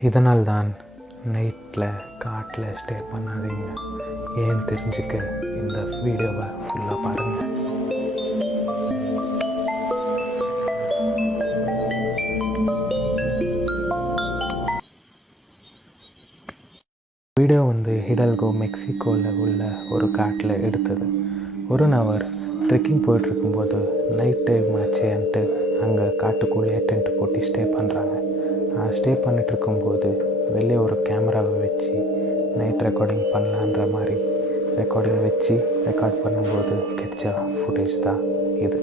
இதனால்தான் நைட்டில் காட்டில் ஸ்டே பண்ணாதீங்க. ஏன் தெரிஞ்சுக்க இந்த வீடியோவை ஃபுல்லாக பாருங்கள். வீடியோ ஹிடல்கோ மெக்சிகோவில் உள்ள ஒரு காட்டில் எடுத்தது. ஒரு நபர் ட்ரெக்கிங் போயிட்டுருக்கும்போது நைட் டைம் ஆச்சேன்ட்டு அங்கே காட்டுக்குள்ளேயே டென்ட் போட்டு ஸ்டே பண்ணுறாங்க. ஸ்டே பண்ணிகிட்ருக்கும்போது வெளியே ஒரு கேமராவை வச்சு நைட் ரெக்கார்டிங் பண்ணலான்ற மாதிரி ரெக்கார்டிங் வச்சு ரெக்கார்ட் பண்ணும்போது கிடைச்ச ஃபுட்டேஜ் தான் இது.